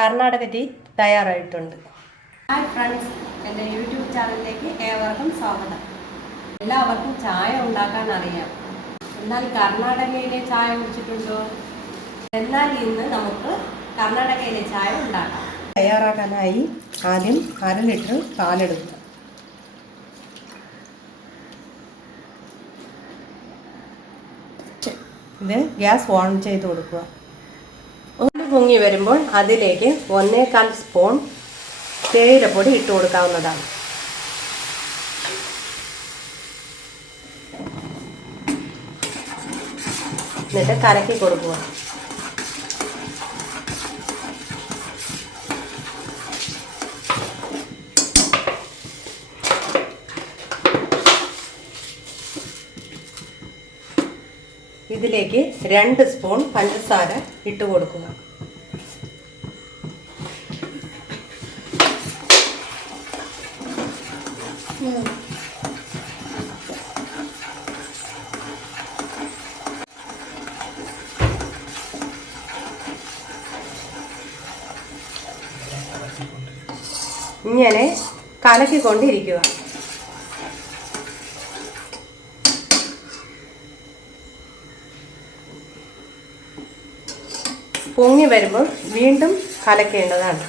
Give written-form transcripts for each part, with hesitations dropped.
Karnataka Tea തയ്യാറായിട്ടുണ്ട്. Hi friends, എൻ്റെ YouTube ചാനലിലേക്ക് ഏവർക്കും സ്വാഗതം. എല്ലാവർക്കും ചായ ഉണ്ടാക്കാൻ അറിയാം. എന്നാൽ കർണാടകയിലെ ചായ കുടിച്ചിട്ടുണ്ടോ? എന്നാൽ ഇന്ന് നമുക്ക് കർണാടകയിലെ ചായ ഉണ്ടാക്കാം. തയ്യാറാക്കാനായി ആദ്യം 1/2 ലിറ്റർ പാലെടുക്കുക. ഇത് ഗ്യാസ് ഓൺ ചെയ്ത് കൊടുക്കുക. ഒന്ന് പൊങ്ങി വരുമ്പോൾ അതിലേക്ക് 1/4 സ്പൂൺ തേയിലപ്പൊടി ഇട്ട് കൊടുക്കാവുന്നതാണ്. എന്നിട്ട് കലക്കി കൊടുക്കുക. ഇതിലേക്ക് 2 സ്പൂൺ പഞ്ചസാര ഇട്ട് കൊടുക്കുക. ഇങ്ങനെ കലക്കിക്കൊണ്ടിരിക്കുക. പൊങ്ങി വരുമ്പോൾ വീണ്ടും കലക്കേണ്ടതാണ്.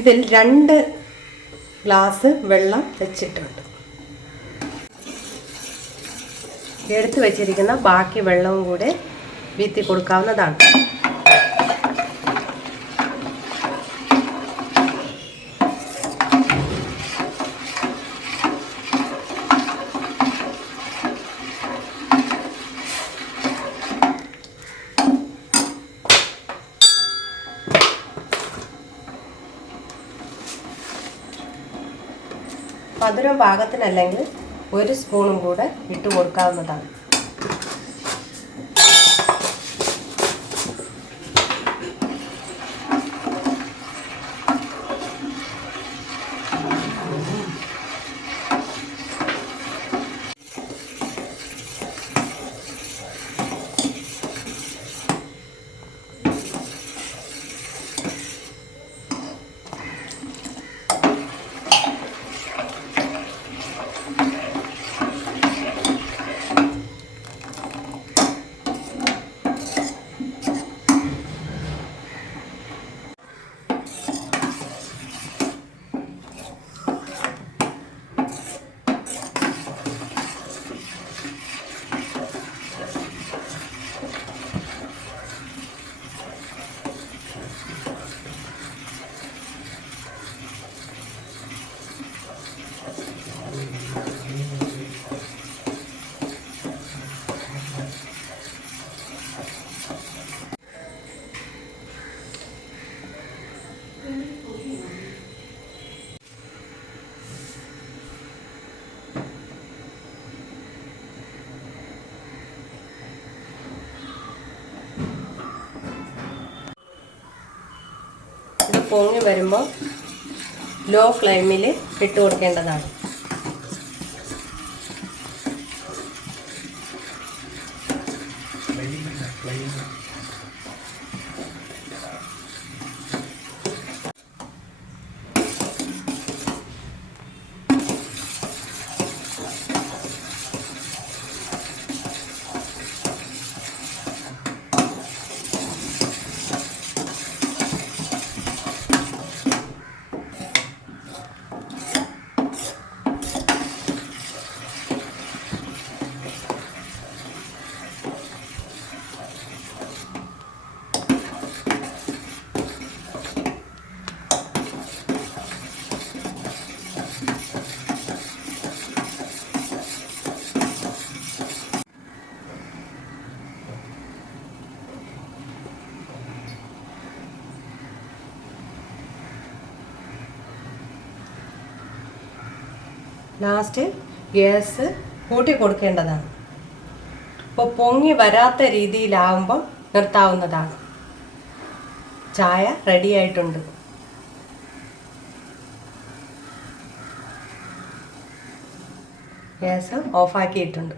ഇതിൽ 2 ഗ്ലാസ് വെള്ളം വെച്ചിട്ടുണ്ട്. എടുത്തു വെച്ചിരിക്കുന്ന ബാക്കി വെള്ളവും കൂടെ വീത്തി കൊടുക്കാവുന്നതാണ്. മധുരം പാകത്തിനല്ലെങ്കിൽ 1 സ്പൂണും കൂടെ ഇട്ട് കൊടുക്കാവുന്നതാണ്. ഇത് പൊങ്ങി വരുമ്പോൾ ലോ ഫ്ലെയിമിൽ ഇട്ട് കൊടുക്കേണ്ടതാണ്. ലാസ്റ്റ് ഗ്യാസ് കൂട്ടി കൊടുക്കേണ്ടതാണ്. അപ്പോൾ പൊങ്ങി വരാത്ത രീതിയിലാവുമ്പോൾ നിർത്താവുന്നതാണ്. ചായ റെഡി ആയിട്ടുണ്ട്. ഗ്യാസ് ഓഫാക്കിയിട്ടുണ്ട്.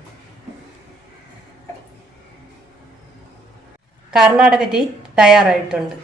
കർണാടക ടീ തയ്യാറായിട്ടുണ്ട്.